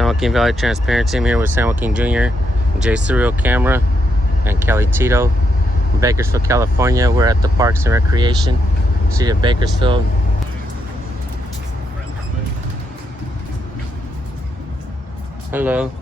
San Joaquin Valley Transparency. I'm here with San Joaquin Jr., Jay Surreal Camera, and Kelly Tito. In Bakersfield, California. We're at the Parks and Recreation, city of Bakersfield. Hello,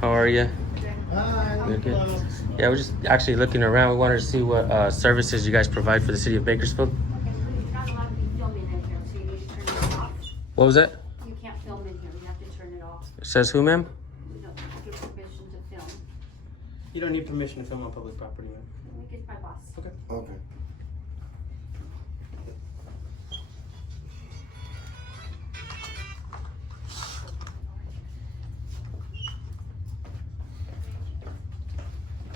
how are you? Good, good. Yeah, we're just actually looking around. We wanted to see what services you guys provide for the city of Bakersfield. What was that? You can't film in here. You have to turn it off. It says who, ma'am? You don't give permission to film. You don't need permission to film on public property, man. I think it's my boss. Okay. Okay.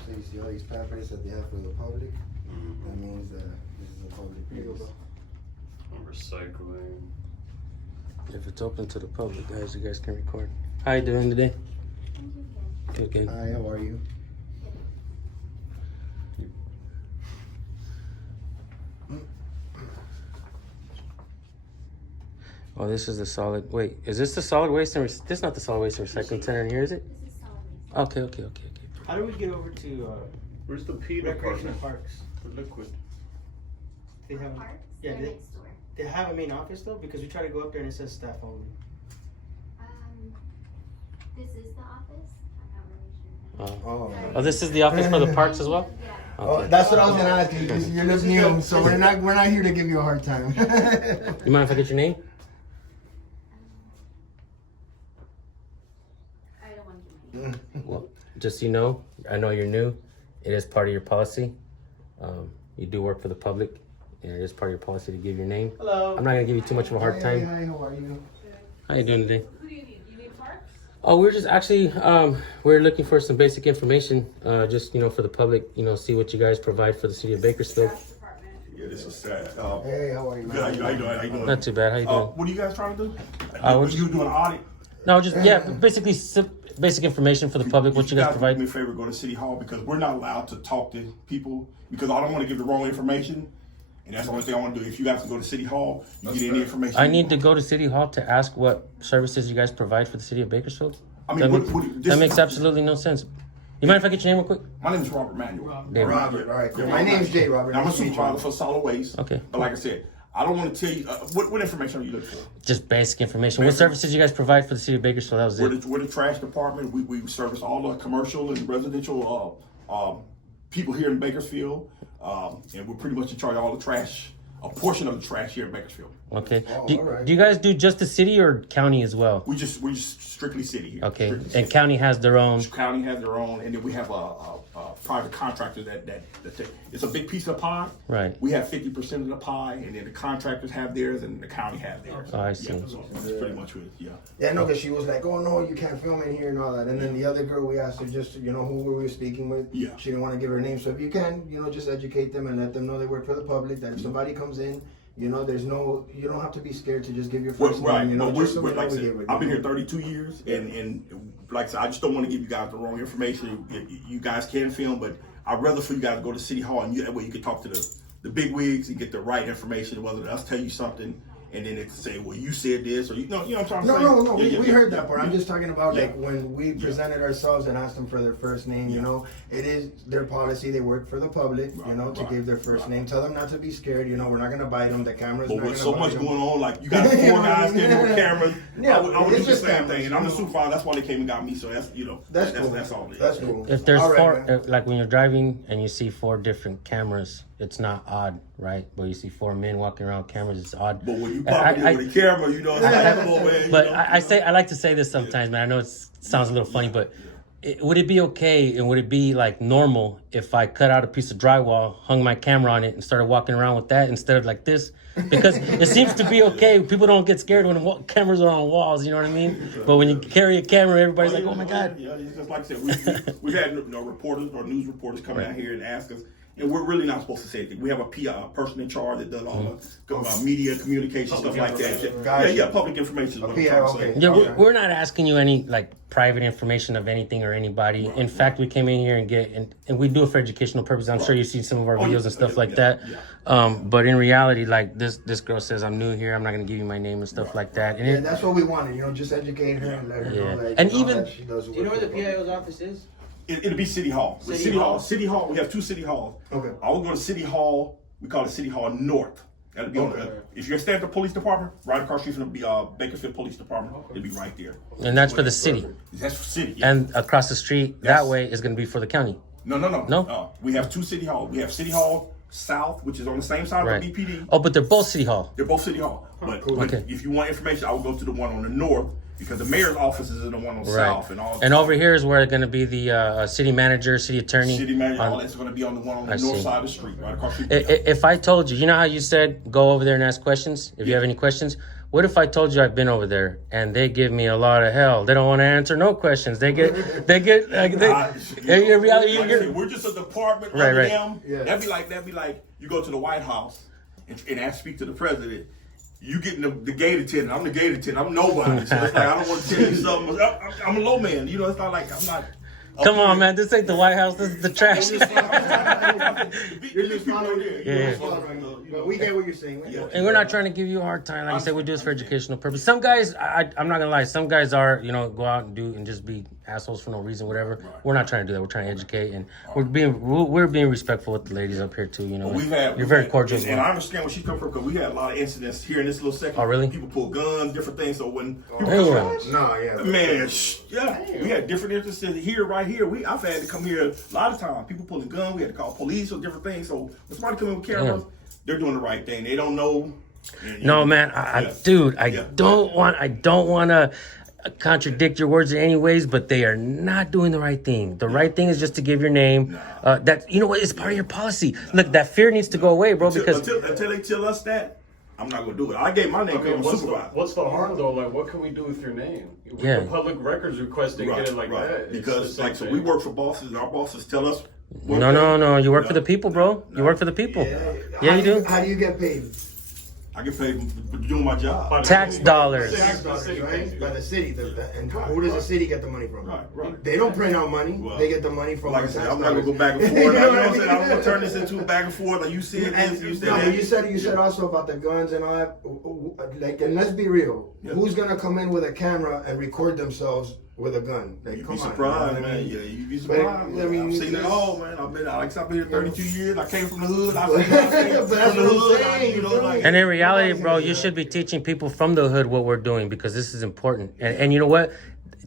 So you see all these pamphlets that they have for the public? That means that this is a public place. Recycling. If it's open to the public, guys, you guys can record. How you doing today? Good, good. Hi, how are you? Oh, this is the solid. Wait, is this the solid waste and this is not the solid waste and recycling center in here, is it? This is solid waste. Okay. How do we get over to Where's the P recreation department? parks? The liquid. They have, Parks? yeah, They're they- next door. they have a main office though, because we try to go up there and it says staff only. This is the office. I'm not really sure. Oh. Oh, this is the office for the parks as well? Yeah. Oh, that's what I was gonna ask you, because you're new, so we're not here to give you a hard time. You mind if I get your name? I don't want to do my Well, just so you know, I know you're new. It is part of your policy. You do work for the public, and it is part of your policy to give your name. Hello. I'm not gonna give you too much of a hard Hi, time. how are you? How you doing today? Who do you need? You need parks? Oh, we're just actually we're looking for some basic information, just for the public. See what you guys provide for the city of Bakersfield. Staff department. Yeah, this is sad. Hey, how are you? Good, how you doing? How you doing? Not too bad. How you doing? What are you guys trying to do? we're you doing an audit? No, just basically basic information for the public. What you guys Do provide? me a favor, go to City Hall, because we're not allowed to talk to people, because I don't want to give the wrong information. And that's the only thing I want to do. If you guys can go to City Hall, you get any information. I need to go to City Hall to ask what services you guys provide for the city of Bakersfield. I mean, That makes absolutely no sense. You mind if I get your name real quick? My name is Robert Manuel. David. Robert, all right, cool. My name's Jay, Robert. I'm a Nice to meet you. supervisor for solid waste. Okay. But like I said, I don't want to tell you, what information are you looking for? Just basic information. What services you guys provide for the city of Bakersfield? That was it. We're the trash department. We service all the commercial and residential people here in Bakersfield. And we're pretty much in charge of all the trash, a portion of the trash here in Bakersfield. Okay. Oh, Do, all right. do you guys do just the city or county as well? We're just strictly city here. Okay. Strictly And city. county has their own. County has their own, and then we have a private contractor that it's a big piece of the pie. Right. We have 50% of the pie, and then the contractors have theirs, and the county has theirs. Oh, I see. Yeah, so that's pretty much it. Yeah. Yeah, no, because she was like, oh no, you can't film in here and all that. And then the other girl, we asked her just, who we were speaking with. Yeah. She didn't want to give her name. So if you can, just educate them and let them know they work for the public, that if somebody comes in, there's no, you don't have to be scared to just give your first Right, name, but just so we like know I we said, gave it. I've been here 32 years, and like I said, I just don't want to give you guys the wrong information. You guys can film, but I'd rather for you guys to go to City Hall, and that way you can talk to the big wigs and get the right information, whether us tell you something, and then they can say, well, you said this, or you know what I'm trying to say? No, Yeah, we heard that part. I'm just talking about Yeah. like when we presented ourselves and asked them for their first name, it is their policy. They work for the public, to Right, give their first name. Tell them not to be scared, we're not gonna bite them. The camera's But not with gonna so bite much them. going on, like you got 4 guys standing with cameras, Yeah, I would do it's the just same cameras, thing. And I'm the supervisor, that's why they came and got me. So that's That's all it is. That's cool. If there's All right, four, man. like when you're driving and you see 4 different cameras, it's not odd, right? But you see 4 men walking around with cameras, it's odd. But when you pop in with a camera, it's like, come on, man. But I like to say this sometimes, man. I know it sounds a little funny, but would it be okay and would it be like normal if I cut out a piece of drywall, hung my camera on it, and started walking around with that instead of like this? Because it seems to be okay. People don't get scared when cameras are on walls. You know what I mean? But when you carry a camera, everybody's like, "Oh my god!" Yeah, it's just like I said, we had reporters or news reporters come out here and ask us, and we're really not supposed to say anything. We have a PR person in charge that does all the media communication stuff like that. Gotcha. Yeah, public information. Is what I'm trying to say. okay. Yeah, Okay. we're not asking you any like private information of anything or anybody. In fact, we came in here and we do it for educational purposes. I'm sure you see some of our videos and stuff like that. But in reality, like this girl says, I'm new here. I'm not gonna give you my name and stuff like that. And Yeah, that's what we wanted. Just educate her and let her know that. And you know, even- that she does Do you know where the work for PIO's office is? It'll be City Hall. With City Hall. City Hall. We have 2 City Halls. Okay. I will go to City Hall. We call it City Hall North. That'll be on the, if you're staying at the police department, right across the street from the Bakersfield Police Department, it'll be right there. And that's for the city. That's for city. Yeah. And across the street that way is gonna be for the county. No. We have 2 City Halls. We have City Hall South, which is on the same side Right. of the BPD. Oh, but they're both city hall. They're both City Hall. But Okay. if you want information, I will go to the one on the north because the mayor's office is in the one on south and all. And over here is where gonna be the city manager, city attorney. City manager, all that's going to be on the one on the north see. side of the street, right across the street. If I told you, you know how you said go over there and ask questions if you have any questions? What if I told you I've been over there and they give me a lot of hell? They don't want to answer no questions. They get in reality. We're just a department Right, under right. them. Yeah. That'd be like you go to the White House and ask speak to the president. You getting the gate attendant. I'm the gate attendant. I'm nobody. So it's like I don't want to tell you something. I'm a low man. It's not like I'm not. Come on, man. This ain't the White House. This is the trash. You're just following. Yeah. But we get what you're saying. And we're not trying to give you a hard time. Like I said, we do this for educational purposes. Some guys, I'm not gonna lie. Some guys are, go out and do and just be assholes for no reason, whatever. We're not trying to do that. We're trying to educate, and we're being respectful with the ladies up here too. You're very cordial. And I understand where she's coming from because we had a lot of incidents here in this little section. Oh, really? People pull guns, different things. So when people Damn. No, yeah. man, we had different instances here, right here. I've had to come here a lot of times. People pulling guns. We had to call police or different things. So when somebody come in with cameras, they're doing the right thing. They don't know. No, man, dude, I don't want to contradict your words in any ways, but they are not doing the right thing. The right thing is just to give your name. That it's part of your policy. Look, that fear needs to go away, bro. Because until they tell us that, I'm not gonna do it. I gave my name to supervisor. What's the harm though? Like, what can we do with your name? Yeah. The public records request and get it like that. It's Because the same we thing. work for bosses. Our bosses tell us. no, you work for the people, bro. You work for the people. Yeah, you do. How do you get paid? I get paid for doing my job. By the Tax city. dollars. Tax dollars, right? By the city. And who does the city get the money from? Right. They don't print out money. Well, they get the money from Like I our said, tax I'm not gonna go dollars. back and forth. You You know know what I'm what saying? I I don't mean? want to turn this into a back and forth. Like you said this, you said No, that. you said also about the guns and all that. Like, and let's be real. Yeah. Who's gonna come in with a camera and record themselves with a gun? Like, You'd come be on, surprised, you know what I man. mean? Yeah, you'd be But, surprised. I mean, I've seen it it's- all, man. I've been here 32 years. I came from the hood. I But came that's from the what I'm hood. saying, you feel me? And in reality, bro, you should be teaching people from the hood what we're doing because this is important. And you know what?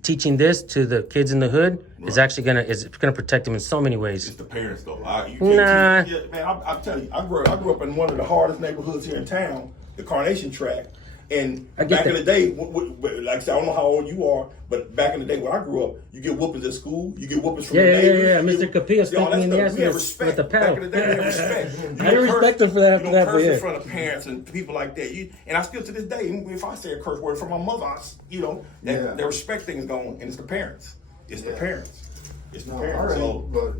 Teaching this to the kids in the hood is actually gonna protect them in so many ways. It's the parents, though. You Nah. can't teach, man, I tell you, I grew up in one of the hardest neighborhoods here in town, the Carnation Tract. And I get back in that. the day, like I said, I don't know how old you are, but back in the day when I grew up, you get whoopings at school, you get whoopings from the neighbors. Yeah. you Mr. get- Capilla Yo, spanked that me in the stuff, ass we had with respect. the paddle. Back in the day, we had respect. You I don't didn't curse- respect him for that. You don't curse yeah. in front of parents and people like that. And I still to this day, even if I say a curse word from my mother, that respect thing is gone, and it's the parents. It's the parents. It's the parents. alright, So, but-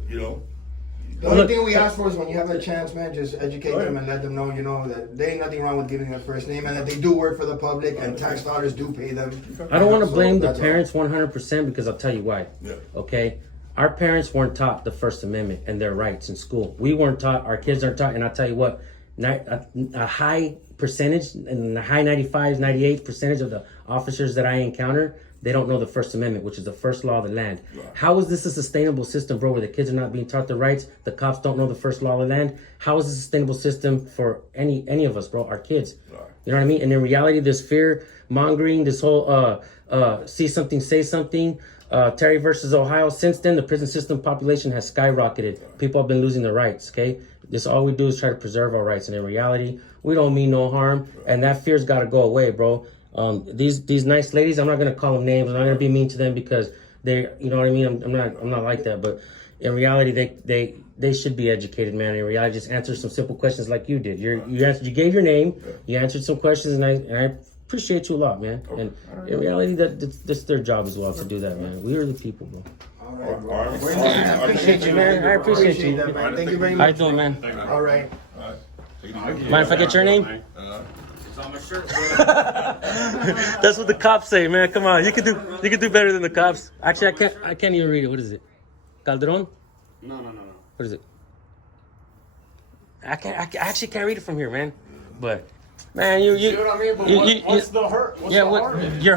The only thing we ask for is when you have a chance, man, just educate them and let them know, that there ain't nothing wrong with giving a first name and that they do work for the public and tax dollars do pay them. I don't want to So blame the that's all. parents 100% because I'll tell you why. Yeah. Okay? Our parents weren't taught the First Amendment and their rights in school. We weren't taught, our kids aren't taught, and I'll tell you what, a high percentage, in the high 95s, 98% of the officers that I encounter, they don't know the First Amendment, which is the first law of the land. Right. How is this a sustainable system, bro, where the kids are not being taught their rights, the cops don't know the first law of the land? How is this a sustainable system for any of us, bro, our kids? Right. You know what I mean? And in reality, this fear mongering, this whole see something, say something, Terry versus Ohio, since then, the prison system population has skyrocketed. People have been losing their rights, okay? This all we do is try to preserve our rights. And in reality, we don't mean no harm. And that fear's got to go away, bro. These nice ladies, I'm not gonna call them names. I'm not gonna be mean to them because they, you know what I mean. I'm not like that. But in reality, they should be educated, man. In reality, just answer some simple questions like you did. You gave your name, you answered some questions, and I appreciate you a lot, man. And in reality, that's their job as well to do that, man. We are the people, bro. All right, bro. All right. We're in All this. right. I appreciate you, man. I appreciate you. that, man. Thank you very How much. you doing, man? All right. Mind if I get your name? It's on my shirt. That's what the cops say, man. Come on, you can do better than the cops. Actually, I can't even read it. What is it? Calderon? No. What is it? I actually can't read it from here, man. But man, you See what I mean? But what's the hurt? What's yeah, the what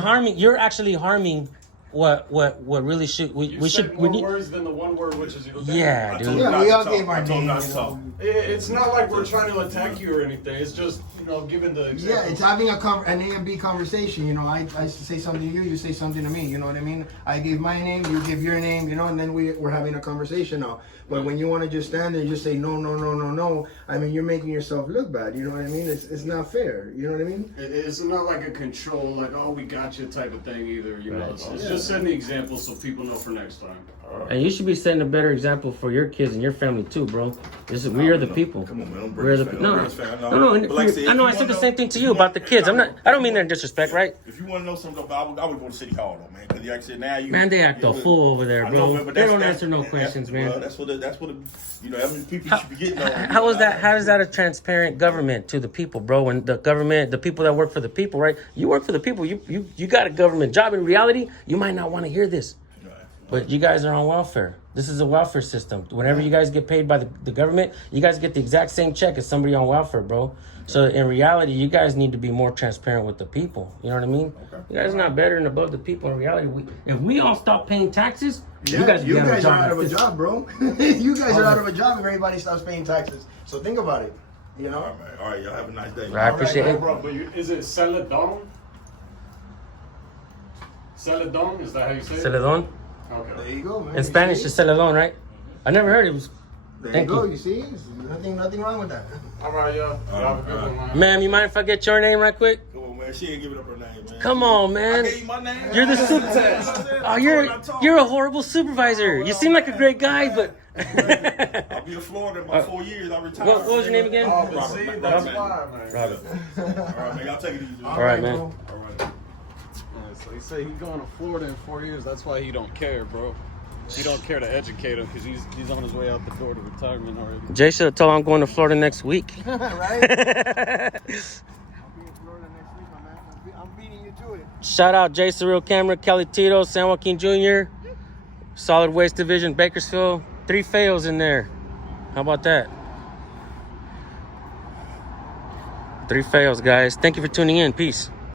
harm? you're actually harming what really should we You should said we more need. words than the one word, which is your Yeah, I dude. told him Yeah, not we to all talk. gave our I told him name, not to you talk. know. It's not like we're trying to attack you or anything. It's just, giving the Yeah, example. it's having an A and B conversation. You know, I say something to you, you say something to me. You know what I mean? I give my name, you give your name. You know, and then we're having a conversation now. But when you want to just stand there and just say no, I mean, you're making yourself look bad. You know what I mean? It's not fair. You know what I mean? It's not like a control, like, oh, we got you type of thing either. You know, it's just setting the example so people know for next time. And you should be setting a better example for your kids and your family too, bro. We are the people. Come on, man. Don't We're bring the this fan. no. Don't bring this fan. No. But like I said, I know. I if you said the wanna same know- thing to if you you about the wanna- kids. I don't mean that in disrespect, right? If you want to know something, I would go to City Hall though, man. Because like I said, now you. Man, they act a fool over there, I bro. know, but They don't that's- answer no that's- questions, man. Well, that's what I mean, people should be getting on. How is that? How is that a transparent government to the people, bro? When the government, the people that work for the people, right? You work for the people. You got a government job. In reality, you might not want to hear this, but you guys are on welfare. This is a welfare system. Whenever you guys get paid by the government, you guys get the exact same check as somebody on welfare, bro. So in reality, you guys need to be more transparent with the people. You know what I mean? Okay. You guys are not better and above the people. In reality, if we all stop paying taxes, Yeah, you guys would be are out of a like this. job, bro. You guys are out of a job if everybody stops paying taxes. So think about it. You know? All right, y'all have a nice day. I appreciate it. Bro, but is it Celadon? Celadon? Is that how you say it? Celedon. Okay. There you go, man. In You Spanish, see? it's Celedon, right? I never heard it was. There Thank you go. you. You see? Nothing wrong with that. All right, y'all. Have a good one, man. Ma'am, you mind if I get your name right quick? Come on, man. She ain't giving up her name, man. Come on, I man. gave you my name. You're the That's super. what I said. Oh, you're a horrible supervisor. You seem like a great guy, but. I'll be in Florida in about 4 years. I'll retire. What was your name again? Oh, but Robert, see, Robert, that's Robert. why, man. Robert. All right, man. Y'all take it easy. All right, man. bro. All right. Yeah, so he said he's going to Florida in 4 years. That's why he don't care, bro. He don't care to educate him because he's on his way out the door to retirement already. Jay should have told him I'm going to Florida next week. Right? I'll be in Florida next week, my man. I'm beating you to it. Shout out Jay Surreal Camera, Kelly Tito, San Joaquin Jr., Solid Waste Division, Bakersfield. 3 fails in there. How about that? 3 fails, guys. Thank you for tuning in. Peace.